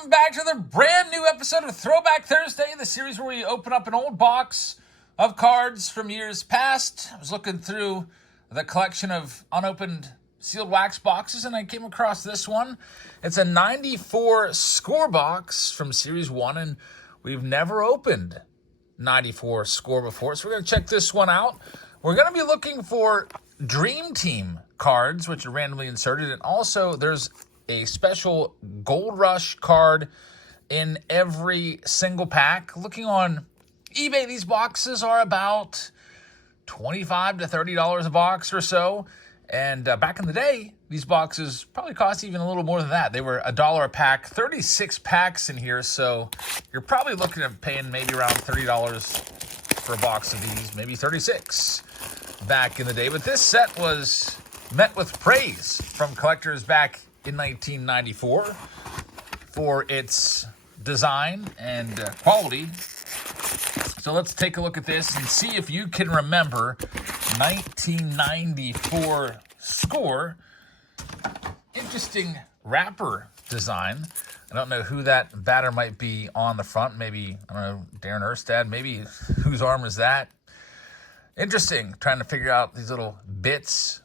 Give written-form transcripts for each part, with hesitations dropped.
Welcome back to the brand new episode of Throwback Thursday, the series where we open up an old box of cards from years past. I was looking through the collection of unopened sealed wax boxes, and I came across this one. It's a 94 score box from Series 1, and we've never opened 94 score before, so we're going to check this one out. We're going to be looking for Dream Team cards, which are randomly inserted, and also there's a special Gold Rush card in every single pack. Looking on eBay, these boxes are about $25 to $30 a box or so. And back in the day, these boxes probably cost even a little more than that. They were $1 a pack, 36 packs in here. So you're probably looking at paying maybe around $30 for a box of these, maybe 36 back in the day. But this set was met with praise from collectors back in 1994 for its design and quality. So let's take a look at this and see if you can remember 1994 score. Interesting wrapper design. I don't know who that batter might be on the front. Maybe, I don't know, Darren Erstad. Maybe whose arm is that? Interesting, trying to figure out these little bits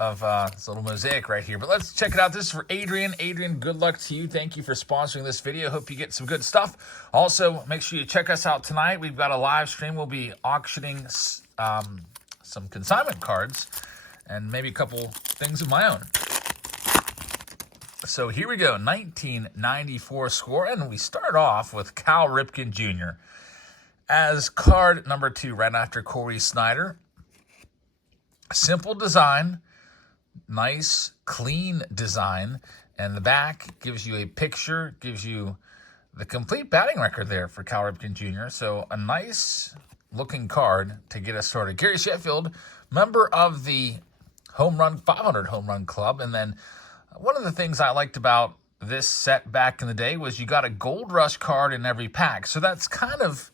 of this little mosaic right here. But let's check it out. This is for Adrian. Adrian, good luck to you. Thank you for sponsoring this video. Hope you get some good stuff. Also, make sure you check us out tonight. We've got a live stream. We'll be auctioning some consignment cards and maybe a couple things of my own. So here we go, 1994 score, and we start off with Cal Ripken Jr. as card number 2 right after Corey Snyder. Simple design. Nice, clean design, and the back gives you a picture, gives you the complete batting record there for Cal Ripken Jr., so a nice looking card to get us started. Gary Sheffield, member of the 500 home run club, and then one of the things I liked about this set back in the day was you got a Gold Rush card in every pack, so that's kind of,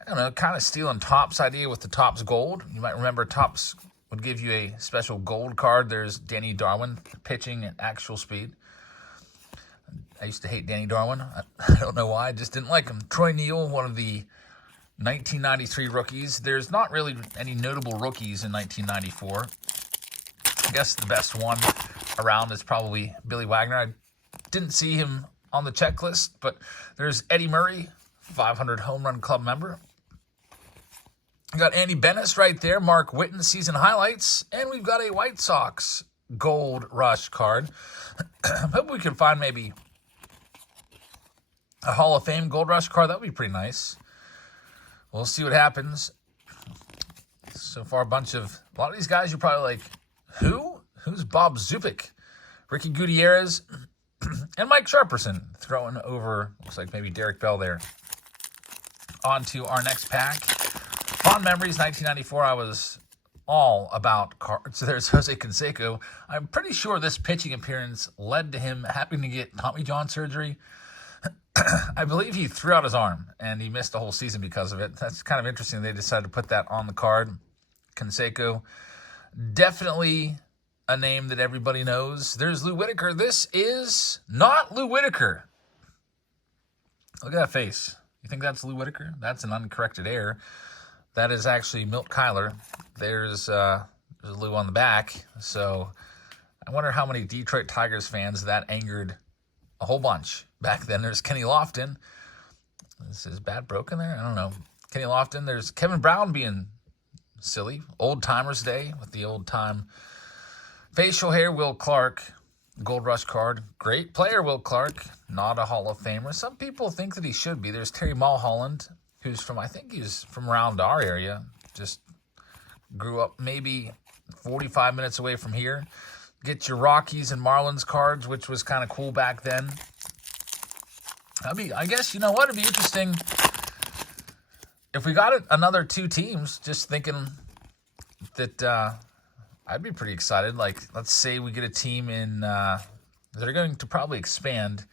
I don't know, kind of stealing Topps' idea with the Topps Gold. You might remember Topps would give you a special gold card. There's Danny Darwin pitching at actual speed. I used to hate Danny Darwin. I don't know why. I just didn't like him. Troy Neal, one of the 1993 rookies. There's not really any notable rookies in 1994. I guess the best one around is probably Billy Wagner. I didn't see him on the checklist, but there's Eddie Murray, 500 home run club member. We got Andy Bennis right there, Mark Whitten season highlights, and we've got a White Sox Gold Rush card. Hope we can find maybe a Hall of Fame Gold Rush card. That would be pretty nice. We'll see what happens. So far, a lot of these guys you're probably like, who? Who's Bob Zupik? Ricky Gutierrez and Mike Sharperson throwing over, looks like maybe Derek Bell there. On to our next pack. Fond memories, 1994, I was all about cards. So there's Jose Canseco. I'm pretty sure this pitching appearance led to him having to get Tommy John surgery. I believe he threw out his arm, and he missed the whole season because of it. That's kind of interesting. They decided to put that on the card. Canseco, definitely a name that everybody knows. There's Lou Whitaker. This is not Lou Whitaker. Look at that face. You think that's Lou Whitaker? That's an uncorrected error. That is actually Milt Kyler. There's Lou on the back. So I wonder how many Detroit Tigers fans that angered a whole bunch back then. There's Kenny Lofton. Is his bat broken there? I don't know. Kenny Lofton. There's Kevin Brown being silly. Old Timers Day with the old time facial hair. Will Clark, Gold Rush card. Great player, Will Clark. Not a Hall of Famer. Some people think that he should be. There's Terry Mulholland, who's from, I think he's from around our area. Just grew up maybe 45 minutes away from here. Get your Rockies and Marlins cards, which was kind of cool back then. I guess, you know what? It'd be interesting if we got another 2 teams. Just thinking that I'd be pretty excited. Like, let's say we get a team in, they're going to probably expand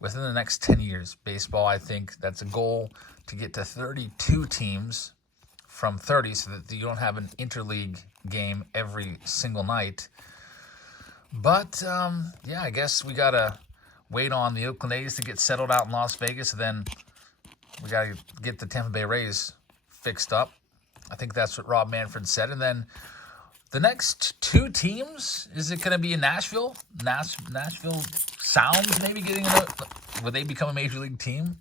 within the next 10 years. Baseball, I think that's a goal, to get to 32 teams from 30 so that you don't have an interleague game every single night. But, yeah, I guess we got to wait on the Oakland A's to get settled out in Las Vegas, and then we got to get the Tampa Bay Rays fixed up. I think that's what Rob Manfred said. And then the next two teams, is it going to be in Nashville? Nashville Sounds maybe getting would they become a major league team?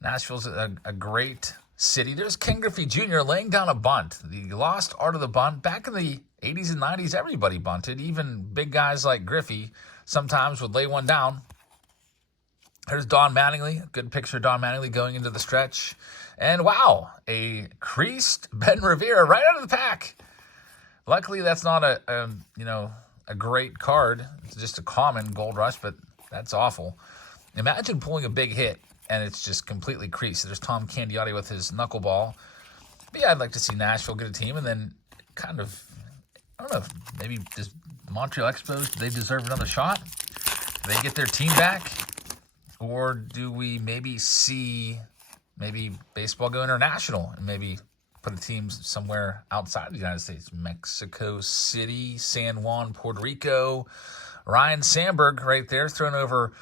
Nashville's a great city. There's Ken Griffey Jr. laying down a bunt. The lost art of the bunt. Back in the 80s and 90s, everybody bunted. Even big guys like Griffey sometimes would lay one down. There's Don Mattingly. Good picture of Don Mattingly going into the stretch. And wow, a creased Ben Revere right out of the pack. Luckily, that's not a great card. It's just a common Gold Rush, but that's awful. Imagine pulling a big hit and it's just completely creased. There's Tom Candiotti with his knuckleball. But yeah, I'd like to see Nashville get a team, and then kind of, I don't know, maybe does Montreal Expos, do they deserve another shot? Do they get their team back? Or do we maybe see baseball go international and maybe put a team somewhere outside the United States? Mexico City, San Juan, Puerto Rico. Ryan Sandberg right there throwing over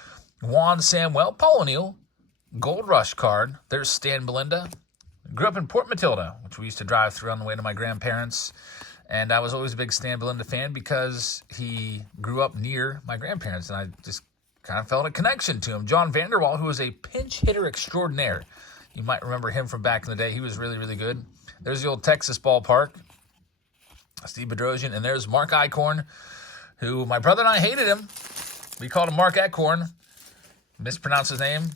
Juan Samuel. Paul O'Neill, Gold Rush card. There's Stan Belinda. Grew up in Port Matilda, which we used to drive through on the way to my grandparents. And I was always a big Stan Belinda fan because he grew up near my grandparents, and I just kind of felt a connection to him. John Vanderwall, who was a pinch hitter extraordinaire. You might remember him from back in the day. He was really, really good. There's the old Texas ballpark. Steve Bedrosian. And there's Mark Eichhorn, who my brother and I hated him. We called him Mark Eckhorn. Mispronounced his name,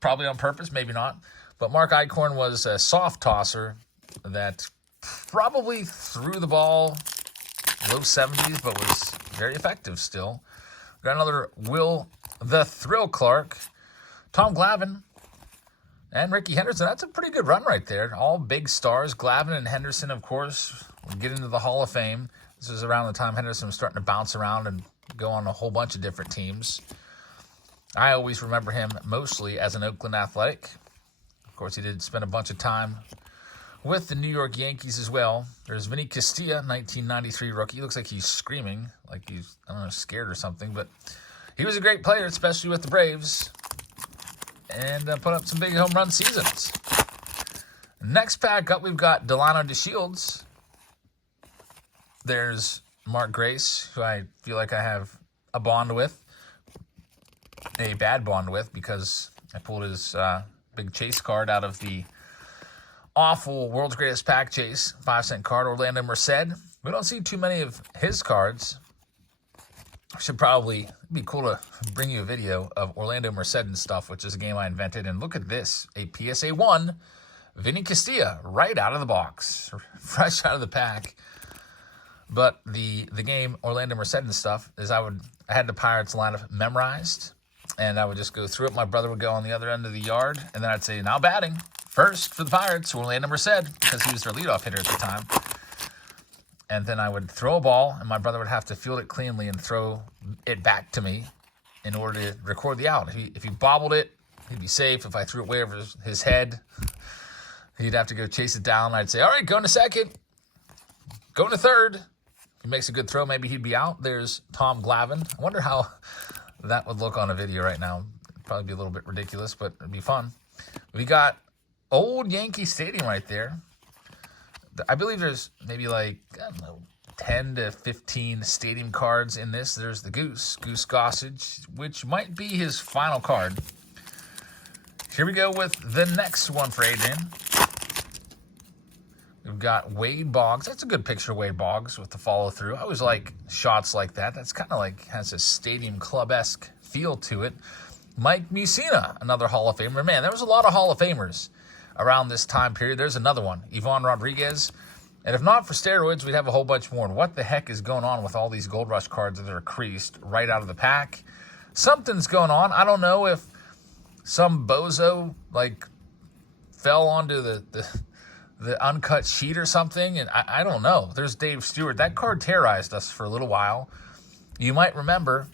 probably on purpose, maybe not. But Mark Eichhorn was a soft tosser that probably threw the ball low 70s, but was very effective still. Got another Will the Thrill Clark, Tom Glavine, and Ricky Henderson. That's a pretty good run right there. All big stars. Glavine and Henderson, of course, will get into the Hall of Fame. This was around the time Henderson was starting to bounce around and go on a whole bunch of different teams. I always remember him mostly as an Oakland Athletic. Of course, he did spend a bunch of time with the New York Yankees as well. There's Vinny Castilla, 1993 rookie. He looks like he's screaming, like he's, I don't know, scared or something. But he was a great player, especially with the Braves, and put up some big home run seasons. Next pack up, we've got Delano DeShields. There's Mark Grace, who I feel like I have a bond with. A bad bond with, because I pulled his big chase card out of the awful World's Greatest Pack Chase 5-cent card, Orlando Merced. We don't see too many of his cards. Should probably be cool to bring you a video of Orlando Merced and stuff, which is a game I invented. And look at this, a PSA 1, Vinny Castilla, right out of the box, fresh out of the pack. But the game Orlando Merced and stuff is I had the Pirates lineup memorized, and I would just go through it. My brother would go on the other end of the yard, and then I'd say, now batting. First for the Pirates, Orlando Merced, because he was their leadoff hitter at the time. And then I would throw a ball, and my brother would have to field it cleanly and throw it back to me in order to record the out. If he bobbled it, he'd be safe. If I threw it way over his head, he'd have to go chase it down. I'd say, all right, going to second. Going to third. If he makes a good throw, maybe he'd be out. There's Tom Glavine. I wonder how that would look on a video right now. It'd probably be a little bit ridiculous, but it'd be fun. We got old Yankee Stadium right there. I believe there's maybe like, I don't know, 10 to 15 stadium cards in this. There's the Goose Gossage, which might be his final card. Here we go with the next one for Adrian. We've got Wade Boggs. That's a good picture of Wade Boggs with the follow-through. I always like shots like that. That's kind of like, has a stadium club-esque feel to it. Mike Mussina, another Hall of Famer. Man, there was a lot of Hall of Famers around this time period. There's another one, Ivan Rodriguez. And if not for steroids, we'd have a whole bunch more. And what the heck is going on with all these Gold Rush cards that are creased right out of the pack? Something's going on. I don't know if some bozo, like, fell onto the uncut sheet or something. And I don't know. There's Dave Stewart. That card terrorized us for a little while. You might remember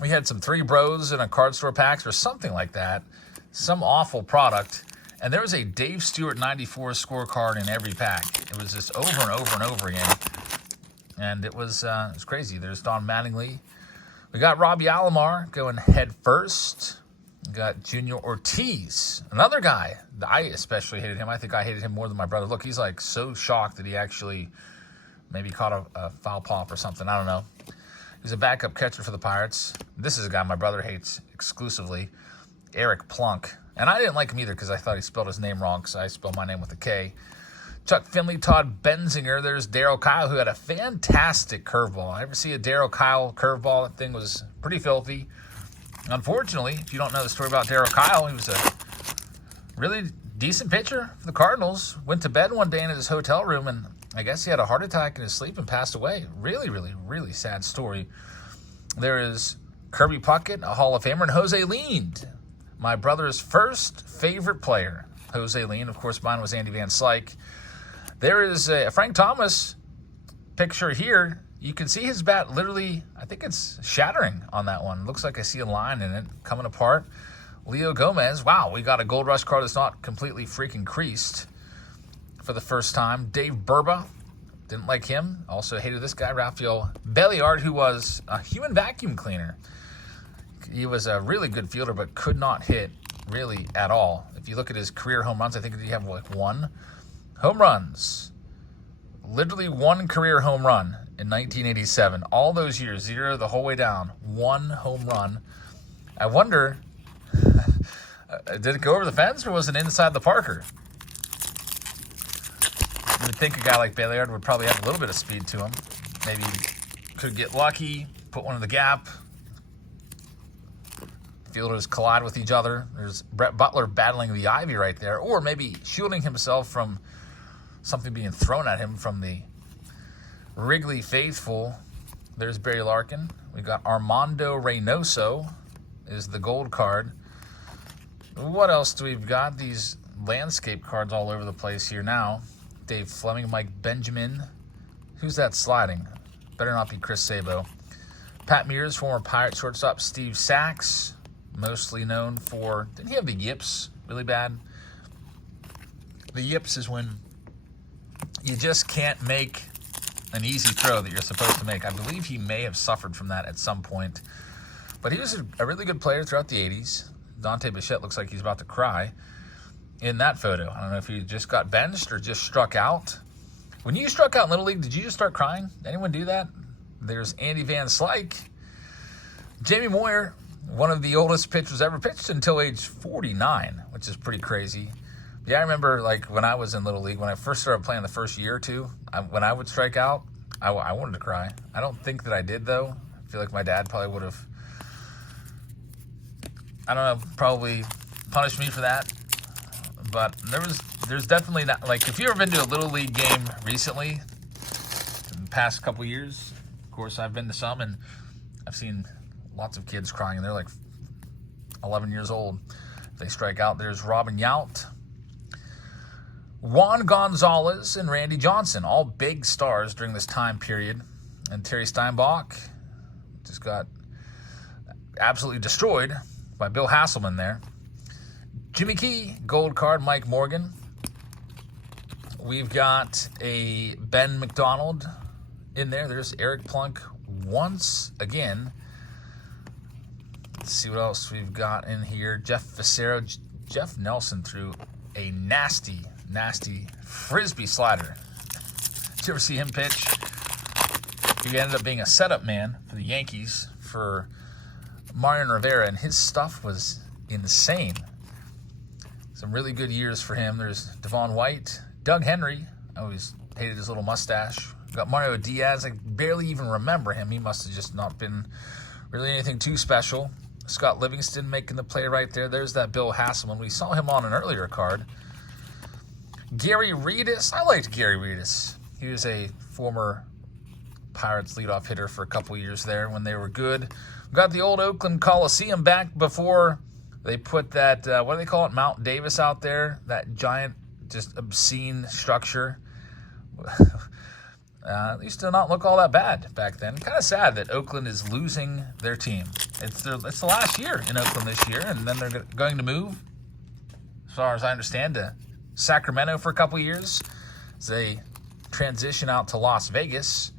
we had some Three Bros in a card store packs or something like that. Some awful product. And there was a Dave Stewart 94 scorecard in every pack. It was just over and over and over again. And it was crazy. There's Don Mattingly We got Robbie Alomar going head first. We got Junior Ortiz, another guy. I especially hated him. I think I hated him more than my brother. Look, he's like so shocked that he actually maybe caught a foul pop or something. I don't know. He's a backup catcher for the Pirates. This is a guy my brother hates exclusively, Eric Plunk. And I didn't like him either because I thought he spelled his name wrong because I spell my name with a K. Chuck Finley, Todd Benzinger. There's Darryl Kyle, who had a fantastic curveball. I ever see a Darryl Kyle curveball? That thing was pretty filthy. Unfortunately, if you don't know the story about Darryl Kyle, he was a really decent pitcher for the Cardinals. Went to bed one day in his hotel room, and I guess he had a heart attack in his sleep and passed away. Really, really, really sad story. There is Kirby Puckett, a Hall of Famer, and Jose Lind, my brother's first favorite player. Jose Lind, of course, mine was Andy Van Slyke. There is a Frank Thomas picture here. You can see his bat literally, I think it's shattering on that one. Looks like I see a line in it coming apart. Leo Gomez, wow, we got a Gold Rush card that's not completely freaking creased for the first time. Dave Burba, didn't like him. Also hated this guy, Rafael Belliard, who was a human vacuum cleaner. He was a really good fielder, but could not hit really at all. If you look at his career home runs, I think he had like one. Home runs. Literally one career home run in 1987. All those years, 0 the whole way down. One home run. I wonder, did it go over the fence or was it inside the Parker? You would think a guy like Belliard would probably have a little bit of speed to him. Maybe could get lucky, put one in the gap. Fielders collide with each other. There's Brett Butler battling the ivy right there, or maybe shielding himself from something being thrown at him from the Wrigley faithful. There's Barry Larkin. We got Armando Reynoso is the gold card. What else do we've got? These landscape cards all over the place here now. Dave Fleming, Mike Benjamin. Who's that sliding? Better not be Chris Sabo. Pat Mears, former Pirate shortstop Steve Sachs, mostly known for, didn't he have the yips really bad? The yips is when you just can't make an easy throw that you're supposed to make. I believe he may have suffered from that at some point. But he was a really good player throughout the 80s. Dante Bichette looks like he's about to cry in that photo. I don't know if he just got benched or just struck out. When you struck out in Little League, did you just start crying? Anyone do that? There's Andy Van Slyke. Jamie Moyer, one of the oldest pitchers ever pitched until age 49, which is pretty crazy. Yeah, I remember like when I was in Little League, when I first started playing the first year or two, when I would strike out, I wanted to cry. I don't think that I did, though. I feel like my dad probably would have, I don't know, probably punished me for that. But there's definitely not, like, if you've ever been to a Little League game recently, in the past couple years, of course, I've been to some, and I've seen lots of kids crying, and they're like 11 years old. If they strike out, there's Robin Yount, Juan Gonzalez, and Randy Johnson, all big stars during this time period. And Terry Steinbach just got absolutely destroyed by Bill Hasselman there. Jimmy Key, gold card, Mike Morgan. We've got a Ben McDonald in there. There's Eric Plunk once again. Let's see what else we've got in here. Jeff Facero. Jeff Nelson threw a nasty frisbee slider. Did you ever see him pitch? He ended up being a setup man for the Yankees for Mariano Rivera, and his stuff was insane. Some really good years for him. There's Devon White, Doug Henry. I always hated his little mustache. Got Mario Diaz. I barely even remember him. He must have just not been really anything too special. Scott Livingston making the play right there. There's that Bill Hasselman. We saw him on an earlier card. Gary Reedus. I liked Gary Reedus. He was a former Pirates leadoff hitter for a couple years there when they were good. We got the old Oakland Coliseum back before they put that, what do they call it, Mount Davis out there, that giant, just obscene structure. It used to not look all that bad back then. Kind of sad that Oakland is losing their team. It's the last year in Oakland this year, and then they're going to move, as far as I understand, to Sacramento for a couple years as they transition out to Las Vegas.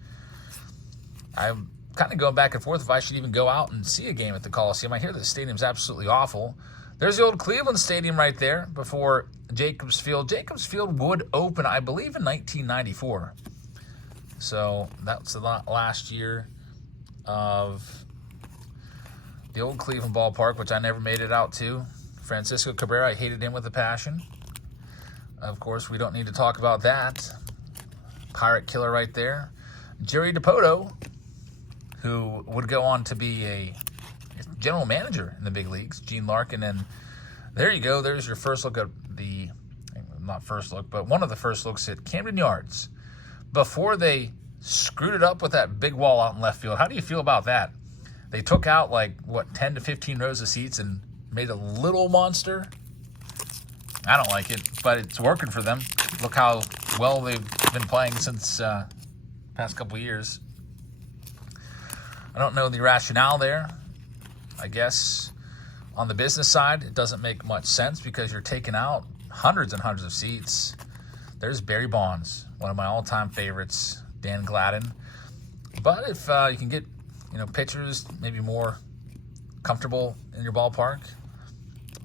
I'm kind kind of going back and forth if I should even go out and see a game at the Coliseum. I hear the stadium's absolutely awful. There's the old Cleveland Stadium right there before Jacobs Field. Jacobs Field would open, I believe, in 1994. So that was the last year of the old Cleveland ballpark, which I never made it out to. Francisco Cabrera, I hated him with a passion. Of course, we don't need to talk about that. Pirate killer right there. Jerry DiPoto, who would go on to be a general manager in the big leagues. Gene Larkin, and there you go. There's your first look at not first look, but one of the first looks at Camden Yards before they screwed it up with that big wall out in left field. How do you feel about that? They took out 10 to 15 rows of seats and made a little monster. I don't like it, but it's working for them. Look how well they've been playing since past couple of years. I don't know the rationale there. I guess on the business side, it doesn't make much sense because you're taking out hundreds and hundreds of seats. There's Barry Bonds, one of my all-time favorites, Dan Gladden. But if you can get, pitchers maybe more comfortable in your ballpark,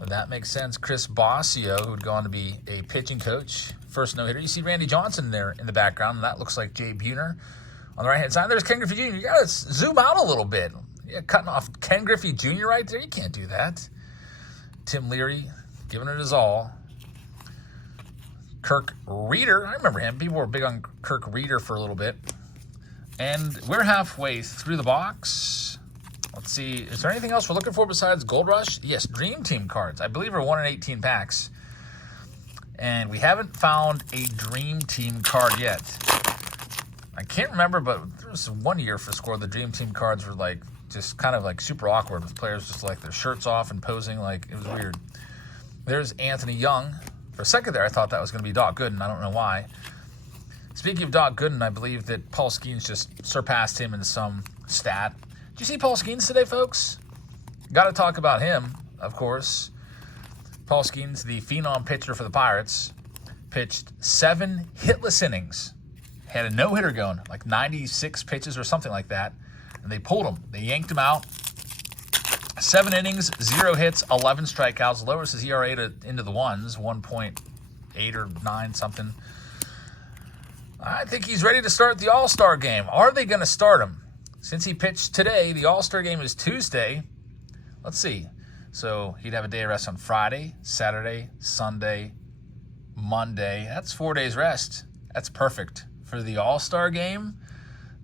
that makes sense. Chris Bosio, who would go on to be a pitching coach, first no-hitter. You see Randy Johnson there in the background, and that looks like Jay Buhner. On the right-hand side, there's Ken Griffey Jr. You got to zoom out a little bit. Yeah, cutting off Ken Griffey Jr. right there. You can't do that. Tim Leary giving it his all. Kirk Reeder. I remember him. People were big on Kirk Reeder for a little bit. And we're halfway through the box. Let's see. Is there anything else we're looking for besides Gold Rush? Yes, Dream Team cards. I believe are 1 in 18 packs. And we haven't found a Dream Team card yet. I can't remember, but there was one year for Score, the Dream Team cards were just kind of super awkward with players just their shirts off and posing it was weird. There's Anthony Young. For a second there, I thought that was going to be Doc Gooden. I don't know why. Speaking of Doc Gooden, I believe that Paul Skeens just surpassed him in some stat. Did you see Paul Skeens today, folks? Got to talk about him, of course. Paul Skeens, the phenom pitcher for the Pirates, pitched 7 hitless innings. Had a no-hitter going, 96 pitches or something like that. And they pulled him. They yanked him out. 7 innings, 0 hits, 11 strikeouts. Lowers his ERA into the ones, 1.8 or 9 something. I think he's ready to start the All-Star game. Are they going to start him? Since he pitched today, the All-Star game is Tuesday. Let's see. So he'd have a day of rest on Friday, Saturday, Sunday, Monday. That's 4 days rest. That's perfect for the All-Star game.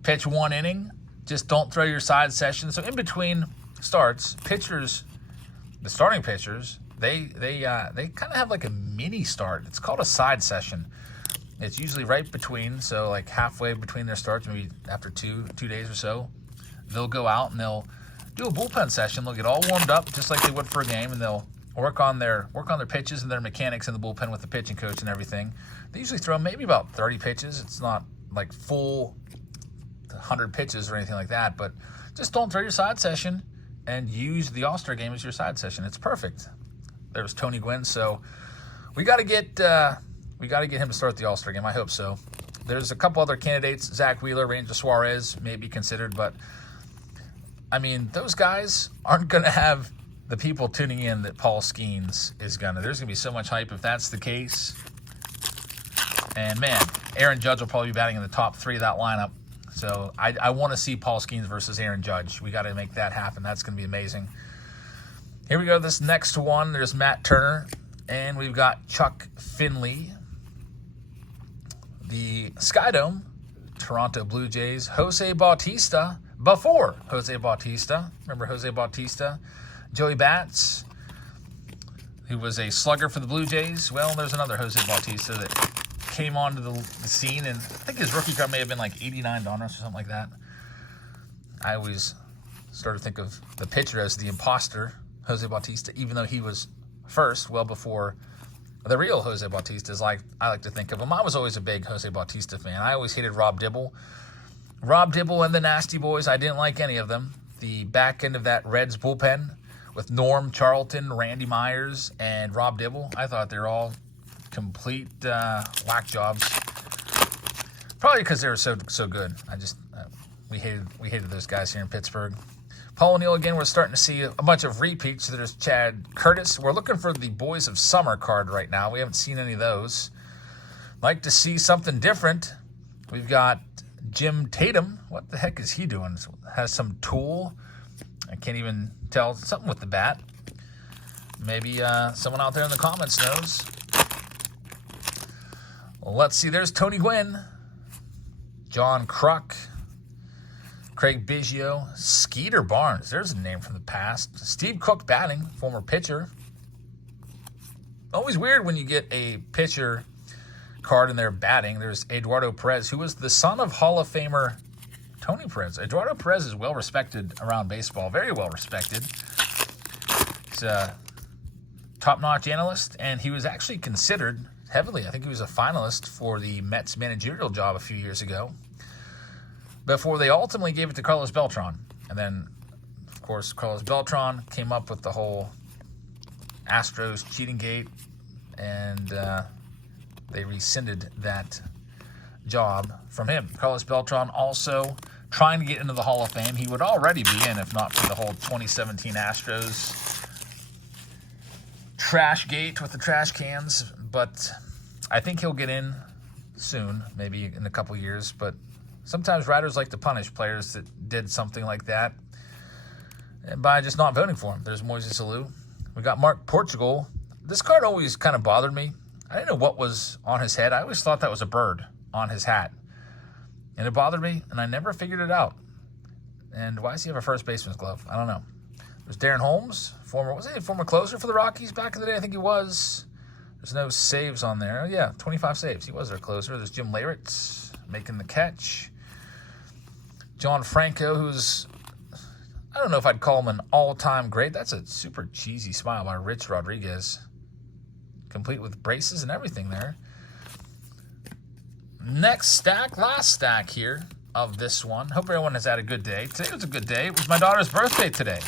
Pitch 1 inning. Just don't throw your side session. So in between starts, pitchers, the starting pitchers, they kind of have a mini start. It's called a side session. It's usually right between, so halfway between their starts, maybe after two days or so, they'll go out and they'll do a bullpen session. They'll get all warmed up just like they would for a game, and they'll work on their pitches and their mechanics in the bullpen with the pitching coach and everything. They usually throw maybe about 30 pitches. It's not full 100 pitches or anything like that, but just don't throw your side session and use the All-Star game as your side session. It's perfect. There's Tony Gwynn, so we got to get him to start the All-Star game. I hope so. There's a couple other candidates. Zach Wheeler, Ranger Suarez may be considered, but those guys aren't going to have the people tuning in that Paul Skeens is going to. There's going to be so much hype if that's the case. And man, Aaron Judge will probably be batting in the top 3 of that lineup. So I want to see Paul Skeens versus Aaron Judge. We got to make that happen. That's going to be amazing. Here we go. This next one, there's Matt Turner, and we've got Chuck Finley. The Skydome, Toronto Blue Jays, Jose Bautista, before Jose Bautista. Remember Jose Bautista? Joey Bats, who was a slugger for the Blue Jays. Well, there's another Jose Bautista that came onto the scene, and I think his rookie card may have been $89 or something like that. I always started to think of the pitcher as the imposter, Jose Bautista, even though he was first, well before the real Jose Bautista is I like to think of him. I was always a big Jose Bautista fan. I always hated Rob Dibble. Rob Dibble and the Nasty Boys, I didn't like any of them. The back end of that Reds bullpen with Norm Charlton, Randy Myers, and Rob Dibble, I thought they were all complete whack jobs. Probably because they were so good. I just We hated those guys here in Pittsburgh. Paul O'Neill again. We're starting to see a bunch of repeats. So there's Chad Curtis. We're looking for the Boys of Summer card right now. We haven't seen any of those. Like to see something different. We've got Jim Tatum. What the heck is he doing? Has some tool. I can't even tell. Something with the bat. Maybe someone out there in the comments knows. Well, let's see. There's Tony Gwynn. John Kruk. Craig Biggio. Skeeter Barnes. There's a name from the past. Steve Cook batting. Former pitcher. Always weird when you get a pitcher card in their batting. There's Eduardo Perez, who was the son of Hall of Famer Tony Perez. Eduardo Perez is well respected around baseball, very well respected. He's a top-notch analyst, and he was actually considered heavily. I think he was a finalist for the Mets managerial job a few years ago before they ultimately gave it to Carlos Beltran. And then, of course, Carlos Beltran came up with the whole Astros cheating gate, and they rescinded that job from him. Carlos Beltran also trying to get into the Hall of Fame. He would already be in if not for the whole 2017 Astros trash gate with the trash cans. But I think he'll get in soon, maybe in a couple years. But sometimes writers like to punish players that did something like that by just not voting for him. There's Moises Alou. We got Mark Portugal. This card always kind of bothered me. I didn't know what was on his head. I always thought that was a bird on his hat. And it bothered me, and I never figured it out. And why does he have a first baseman's glove? I don't know. There's Darren Holmes, former closer for the Rockies back in the day? I think he was. There's no saves on there. Yeah, 25 saves. He was their closer. There's Jim Leyritz making the catch. John Franco, who's, I don't know if I'd call him an all-time great. That's a super cheesy smile by Rich Rodriguez. Complete with braces and everything there. Next stack, last stack here of this one. Hope everyone has had a good day. Today was a good day. It was my daughter's birthday today.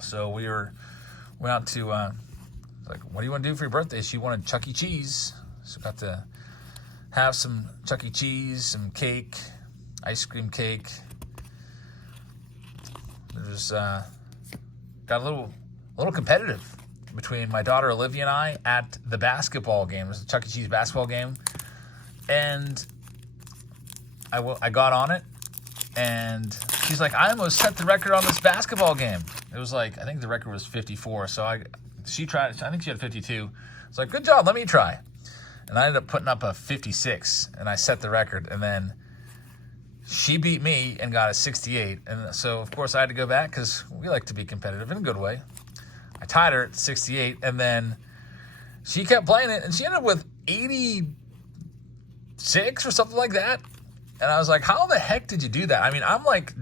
So we went out to, like, what do you want to do for your birthday? She wanted Chuck E. Cheese. So got to have some Chuck E. Cheese, some cake, ice cream cake. There's, got a little competitive between my daughter Olivia and I at the basketball game. It was a Chuck E. Cheese basketball game. And I got on it, and she's like, I almost set the record on this basketball game. It was like, I think the record was 54. So she tried, I think she had 52. It's like, good job, let me try. And I ended up putting up a 56, and I set the record. And then she beat me and got a 68. And so, of course, I had to go back because we like to be competitive in a good way. I tied her at 68, and then she kept playing it, and she ended up with 86 or something like that. And I was like, how the heck did you do that? I mean, I'm like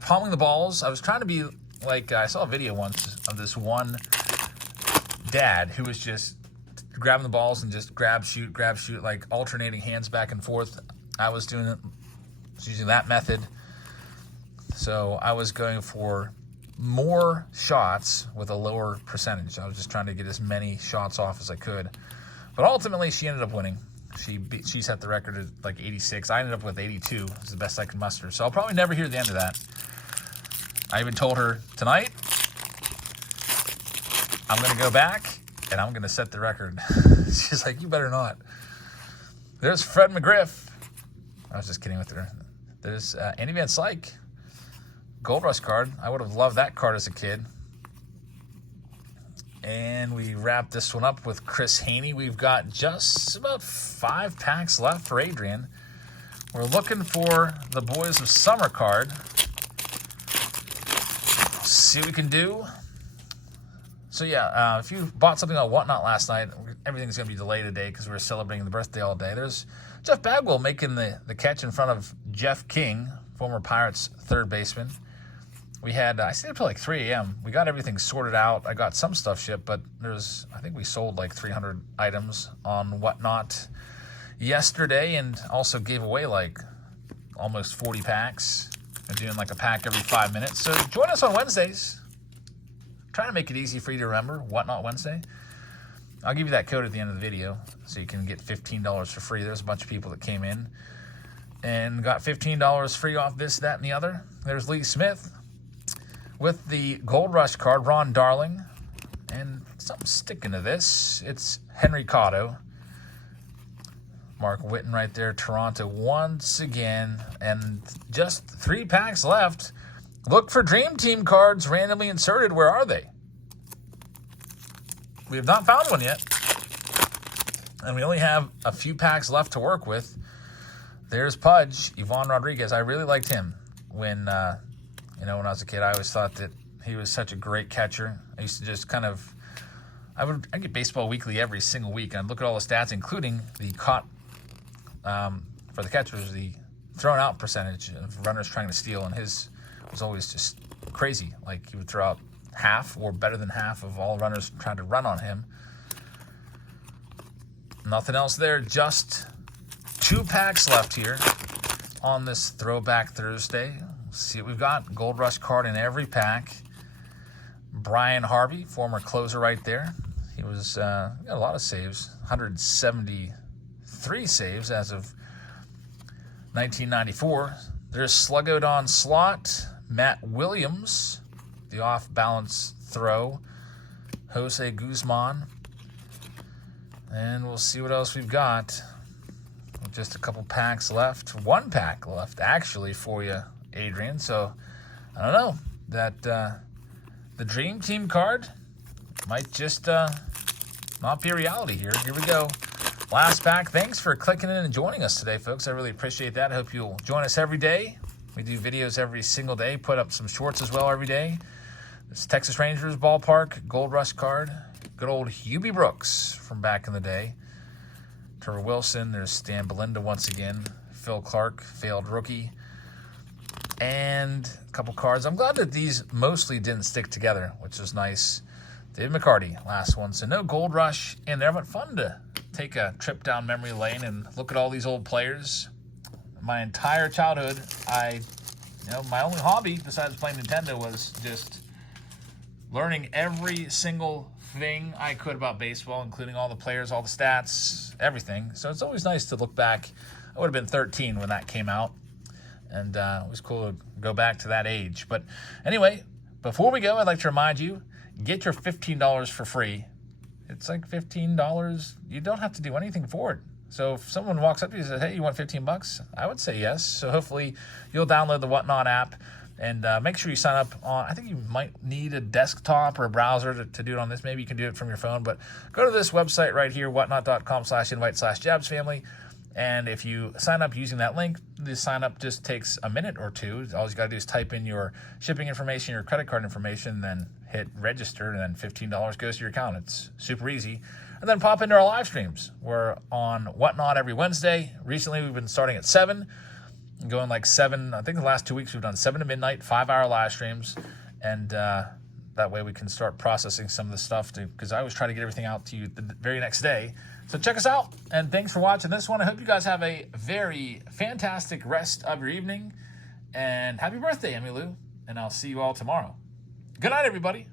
palming the balls. I was trying to be like, I saw a video once of this one dad who was just grabbing the balls and just grab, shoot, like alternating hands back and forth. I was using that method. So I was going for more shots with a lower percentage. I was just trying to get as many shots off as I could. But ultimately, she ended up winning. She set the record at like 86. I ended up with 82. It's the best I could muster. So I'll probably never hear the end of that. I even told her tonight, I'm going to go back and I'm going to set the record. She's like, you better not. There's Fred McGriff. I was just kidding with her. There's Andy Van Slyke. Gold Rush card. I would have loved that card as a kid. And we wrap this one up with Chris Haney. We've got just about 5 packs left for Adrian. We're looking for the Boys of Summer card. See what we can do. So yeah, if you bought something on Whatnot last night, everything's going to be delayed today because we're celebrating the birthday all day. There's Jeff Bagwell making the catch in front of Jeff King, former Pirates third baseman. We had, I stayed up till like 3 a.m. We got everything sorted out. I got some stuff shipped, but I think we sold like 300 items on Whatnot yesterday and also gave away like almost 40 packs. I'm doing like a pack every 5 minutes. So join us on Wednesdays. Trying to make it easy for you to remember, Whatnot Wednesday. I'll give you that code at the end of the video so you can get $15 for free. There's a bunch of people that came in and got $15 free off this, that, and the other. There's Lee Smith with the Gold Rush card, Ron Darling, and something sticking to this. It's Henry Cotto. Mark Whitten right there, Toronto once again, and just 3 packs left. Look for Dream Team cards randomly inserted. Where are they? We have not found one yet, and we only have a few packs left to work with. There's Pudge, Ivan Rodriguez. I really liked him when I was a kid. I always thought that he was such a great catcher. I used to just I get Baseball Weekly every single week, and I'd look at all the stats, including the caught, for the catchers, the thrown out percentage of runners trying to steal, and his was always just crazy. Like, he would throw out half or better than half of all runners trying to run on him. Nothing else there, just 2 packs left here on this Throwback Thursday. Let's see what we've got. Gold Rush card in every pack. Brian Harvey, former closer right there. He was got a lot of saves, 173 saves as of 1994. There's Sluggodon Slot, Matt Williams, the off-balance throw, Jose Guzman, and we'll see what else we've got. Just a couple packs left. 1 pack left, actually, for you, Adrian. So, I don't know. That the Dream Team card might just not be a reality here. Here we go. Last pack. Thanks for clicking in and joining us today, folks. I really appreciate that. I hope you'll join us every day. We do videos every single day. Put up some shorts as well every day. This Texas Rangers ballpark Gold Rush card. Good old Hubie Brooks from back in the day. Trevor Wilson. There's Stan Belinda once again. Phil Clark, failed rookie. And a couple cards. I'm glad that these mostly didn't stick together, which is nice. Dave McCarty, last one. So no Gold Rush in there, but fun to take a trip down memory lane and look at all these old players. My entire childhood, my only hobby besides playing Nintendo was just learning every single thing I could about baseball, including all the players, all the stats, everything. So it's always nice to look back. I would have been 13 when that came out, and it was cool to go back to that age. But anyway, before we go, I'd like to remind you, get your $15 for free. It's like $15. You don't have to do anything for it. So if someone walks up to you and says, hey, you want $15? I would say yes. So hopefully you'll download the Whatnot app and make sure you sign up on, I think you might need a desktop or a browser to do it on this. Maybe you can do it from your phone, but go to this website right here, whatnot.com/invite/jabs family. And if you sign up using that link, the sign up just takes a minute or two. All you got to do is type in your shipping information, your credit card information, then hit register, and then $15 goes to your account. It's super easy. And then pop into our live streams. We're on Whatnot every Wednesday. Recently, we've been starting at 7, going like 7. I think the last 2 weeks we've done 7 to midnight, 5-hour live streams. And that way we can start processing some of the stuff, because I always try to get everything out to you the very next day. So check us out, and thanks for watching this one. I hope you guys have a very fantastic rest of your evening, and happy birthday, Emmy Lou, and I'll see you all tomorrow. Good night, everybody.